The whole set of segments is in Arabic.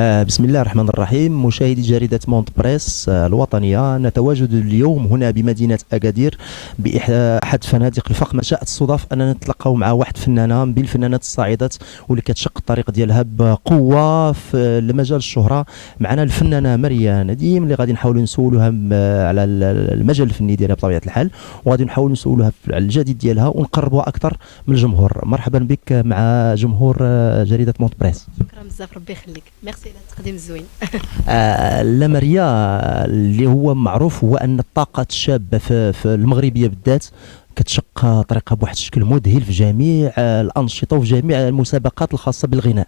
بسم الله الرحمن الرحيم. مشاهدي جريدة مونت بريس الوطنية، نتواجد اليوم هنا بمدينة أكادير بأحد فنادق الفخمة. شاءت الصدف أننا نتلقاو مع واحد فنانة من الفنانات الصاعدات واللي كتشق الطريق ديالها بقوة في المجال الشهرة. معنا الفنانة مريا نديم اللي غادي نحاولوا نسولوها على المجال الفني ديالها بطبيعة الحال، وغادي نحاولوا نسولوها على الجديد ديالها ونقربوها أكثر من الجمهور. مرحبا بك مع جمهور جريدة مونت بريس. شكرا بزاف، ربي يخليك، ميرسي على التقديم الزوين. لا مريا، اللي هو معروف هو ان الطاقه الشابه في المغربيه بالذات كتشق طريقها بواحد الشكل مذهل في جميع الانشطه وفي جميع المسابقات الخاصه بالغناء.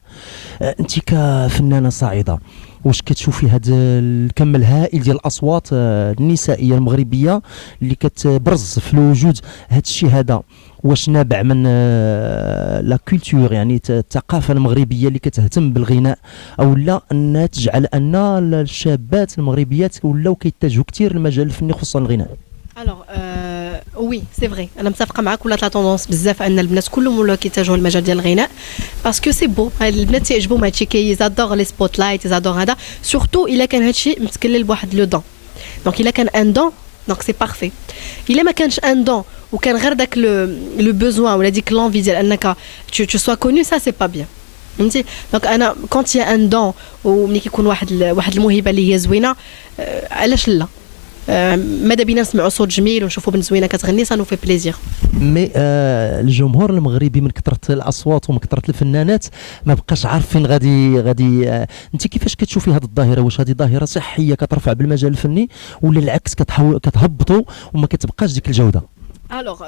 انت كفنانه صاعده، واش كتشوفي هذا الكم الهائل ديال الاصوات النسائيه المغربيه اللي كتبرز في الوجود؟ هذا الشيء هذا واش نابع من لا كولتور، يعني الثقافه المغربيه اللي كتهتم بالغناء، او لا انها تجعل ان الشابات المغربيات ولاو كيتجهوا كثير للمجال الفني خصوصا الغناء؟ الوغ وي سي فري، انا متفقه معاك. ولات لا توندونس بزاف ان البنات كلهم ولاو كيتجهوا للمجال ديال الغناء باسكو سي بو. البنات تيعجبهم هادشي، كيزادور لي سبوت لايت، يزادور هذا سورتو الا كان هادشي متكلل بواحد لو دون. دونك الا كان ان دون دونك سي بارفي. الا ما كانش ان دون وكان غير داك لو بوزوان ولا ديك لونفي ديال انك تو سوا كوني، سا سي با بيان، فهمتي. دونك انا كونت يا ان دون وملي كيكون واحد الموهبه اللي هي زوينه، علاش لا؟ ماذا بينا نسمعوا صوت جميل ونشوفوا بنت زوينه كتغني، سا نو في بليزير. مي الجمهور المغربي من كثره الاصوات ومن كثره الفنانات ما بقاش عارف فين غادي انت كيفاش كتشوفي هذه الظاهره؟ واش هذه ظاهره صحيه كترفع بالمجال الفني، ولا العكس كتهبطوا وما كتبقاش ديك الجوده؟ الوغ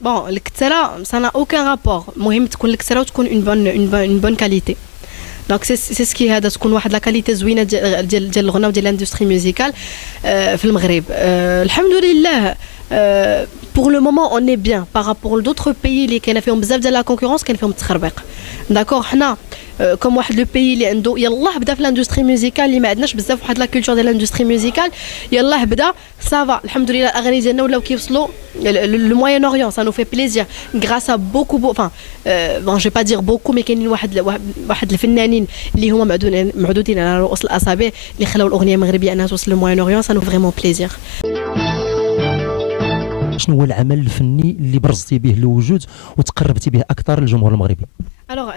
بون الكثره سانا اوكان رابور. المهم تكون الكثره وتكون اون بون كاليتي. دونك سي سكي هذا تكون واحد لا كاليتي زوينه ديال الغناء وديال الاندستري ميوزيكال في المغرب. الحمد لله. pour le moment on est bien par rapport d'autres pays اللي كاينه فيهم بزاف ديال لا كونكورونس، كاين فيهم التخربيق. داكور حنا كوم واحد لو بيي اللي عنده يلاه بدا في الاندستري ميوزيكال اللي ما عندناش بزاف واحد لا كولتور ديال الاندستري ميوزيكال، يلاه بدا سافا الحمد لله. الاغاني ديالنا ولاو كيوصلوا لو موين اوريون، سا نو في بليزير غراس ا بوكو enfin bon je vais pas dire beaucoup mais كاينين واحد الفنانين اللي هما معدودين على رؤوس الاصابع اللي خلاو الاغنيه المغربيه انها توصل لو موين اوريون، سا نو فريمون بليزير. شنو هو العمل الفني اللي برزتي به الوجود وتقربتي به اكثر للجمهور المغربي؟ الوغ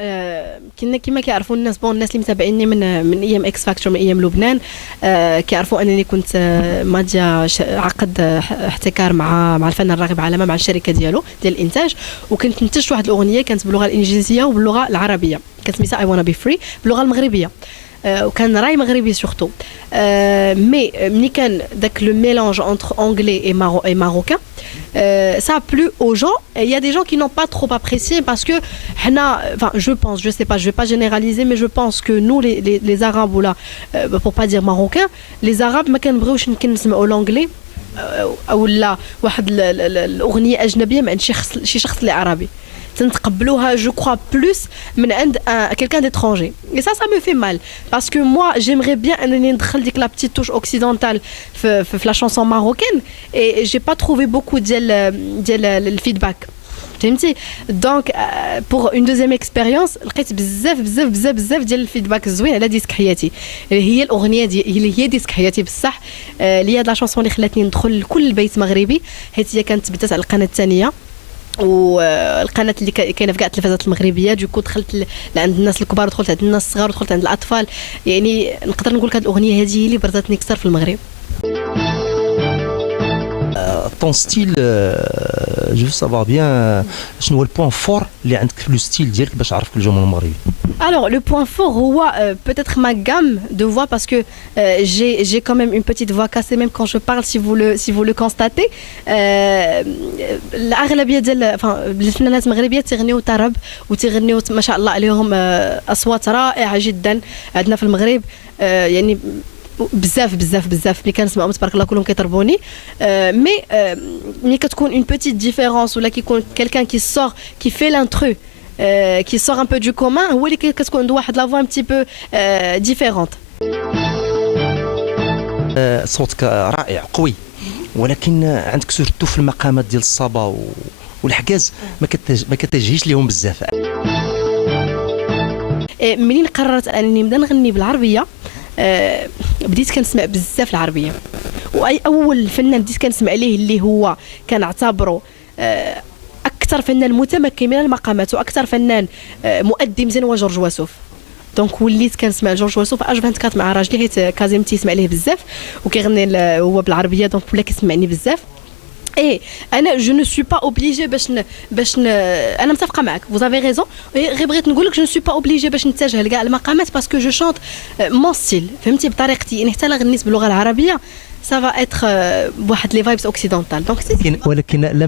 كما كيعرفوا الناس، بون الناس اللي متابعيني من ايام اكس فاكتور، من ايام لبنان، كيعرفوا انني كنت ماضيه عقد احتكار مع الفنان راغب علامه مع الشركه ديالو ديال الانتاج، وكنت نتجت واحد الاغنيه كانت باللغه الانجليزيه وباللغه العربيه، كانت سميتها اي وانا بي فري باللغه المغربيه، وكان راي مغربي سورتو. مي ملي كان داك لو ميلانج انتر انجلي اي ماروكان، ça a plu aux gens. Il y a des gens qui n'ont pas trop apprécié parce que enfin je pense, je sais pas, je vais pas généraliser, mais je pense que nous les arabes ou là pour pas dire marocains, les arabes ما كنبغيوش يمكن نسمعوا l'anglais او لا واحد الاغنيه اجنبيه من شي شخص اللي عربي، تنتقبلوها جو كخوا بلوس من عند quelqu'un d'étranger. Et ça me fait mal parce que moi j'aimerais bien انني ندخل ديك لا بتيت توش اوكسيدونتال في لا شانسون ماروكين et j'ai pas trouvé beaucoup ديال الفيدباك، فهمتي. دونك بور اون دوزيام اكسبيريونس لقيت بزاف ديال الفيدباك الزوين على ديسك حياتي، هي الاغنيه اللي هي ديسك حياتي بصح، اللي هي لا شانسون اللي خلاتني ندخل لكل بيت مغربي، حيت هي كانت بدات على القناه الثانيه والقناه اللي كاينه في كاع التلفازات المغربيه. دوكو دخلت لعند الناس الكبار ودخلت عند الناس الصغار ودخلت عند الاطفال، يعني نقدر نقول لك هذه الاغنيه هذه هي اللي برزتني كثر في المغرب. طون ستيل جو سافوار بيان شنو هو البوان فور اللي عندك في لو ستيل ديالك باش عرفك الجمهور المغربي؟ Alors le point fort هو peut-être ma gamme de voix parce que j'ai quand même une petite voix cassée même quand je parle, si vous le constatez. الأغلبية ديال الفنانات المغربيات تيغنيو طرب وتيغنيو ما شاء الله عليهم أصوات رائعة جدا عندنا في المغرب، يعني بزاف ملي كنسمعهم تبارك الله كلهم كيطربوني. مي ملي كتكون اون بوتيت ديفيرونس ولا كيكون كيلكان كي سور كي في لانترو كي سور ان بو دو كومان، هو اللي كتكون عنده واحد لا فوا ان بتي بو ديفيرونت. صوتك رائع قوي، ولكن عندك سورتو في المقامات ديال الصبا والحكاز ما كتجهيش ليهم بزاف. منين قررت انني نبدا نغني بالعربيه بديت كنسمع بزاف العربيه. واي اول فنان بديت كنسمع ليه اللي هو كنعتبره اكثر فنان متمكن من المقامات واكثر فنان مؤدي مزيان هو جورج وسوف. دونك وليت كنسمع جورج وسوف اج 24 مع راجلي حيت كازيم تيسمع ليه بزاف وكيغني هو بالعربيه، دونك ولا كيسمعني بزاف. ايه انا جو نو سوي با اوبليجي باش انا متفقه معك vous avez raison. غير بغيت نقول لك جو نو سوي با اوبليجي باش نتجه لكاع المقامات باسكو جو شونت مون ستيل، فهمتي، بطريقتي. يعني حتى لا غنيت باللغه العربيه سافا اتر بواحد لي فايبس اوكسيدونتال. دونك ولكن لا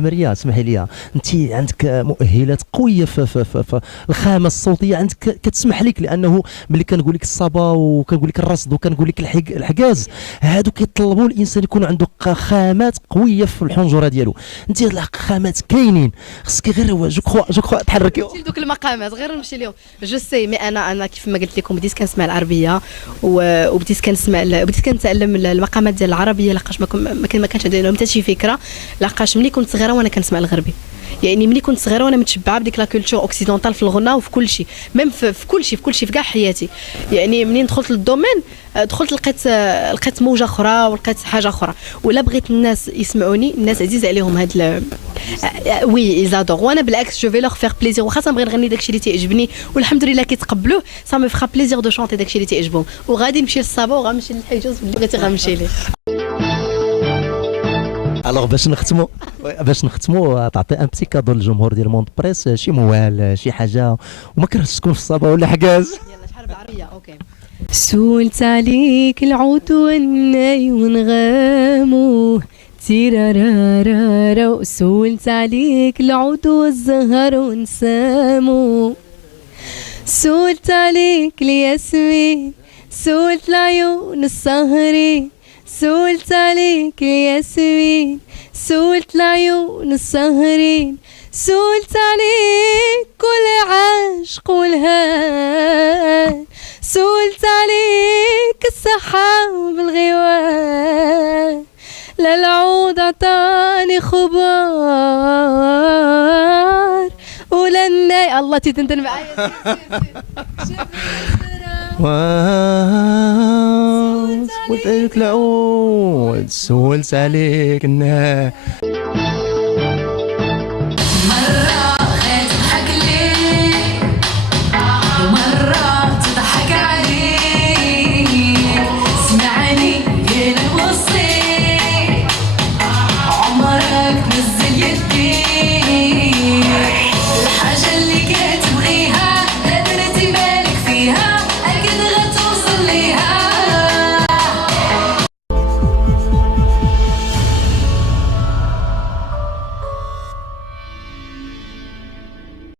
مريا اسمحي لي، انت عندك مؤهلات قويه في الخامه الصوتيه، عندك كتسمح لك، لانه ملي كنقول لك الصبا وكنقول لك الرصد وكنقول لك الحجاز، هادو كيطلبوا الانسان يكون عنده خامات قويه في الحنجره ديالو. انت هاد الخامات كاينين، خصك غير جو كخوا تحركي دوك المقامات غير نمشي لهم. جو سي مي انا كيف ما قلت لكم بديت كنسمع العربيه وبديت كنتعلم المقامات ديال العربيه، لقاش ما كانش عندي حتى شي فكره، لقاش ملي كنت صغيره وانا كنسمع الغربي. يعني ملي كنت صغيره وانا متشبعه بديك لا كولتور اوكسيدونتال في الغناء وفي كل شيء، ميم في كل شيء في كاع حياتي. يعني منين دخلت للدومين دخلت لقيت موجه اخرى ولقيت حاجه اخرى، ولا بغيت الناس يسمعوني، الناس عزيز عليهم هاد وي ايزادور. وانا بالعكس جو في لوغ فيغ بليزير، واخا تنبغي نغني داكشي اللي تيعجبني والحمد لله كيتقبلوه، سا مي فخا بليزير دو شونتي داكشي اللي تيعجبهم، وغادي نمشي للصابا وغنمشي للحجوز اللي بغيتي غنمشي ليه. الوغ باش نختموا تعطي ان بتي كادو للجمهور ديال موند بريس، شي موال شي حاجه، وما كرهتش تكون في الصبا ولا حجاز. يلا شحال بالعربيه. اوكي. سولت عليك العود والناي ونغامو تيرارارارا، سولت عليك العود والزهر ونسامو، سولت عليك الياسمين، سولت العيون السهرين، سولت عليك الياسمين، سولت العيون السهرين، سولت عليك كل عاشق والهان، سولت عليك السحاب الغوان، لا العود عطاني خبار ولا الناي. الله تيتنتن معايا. سولت عليك العود، سولت عليك النار.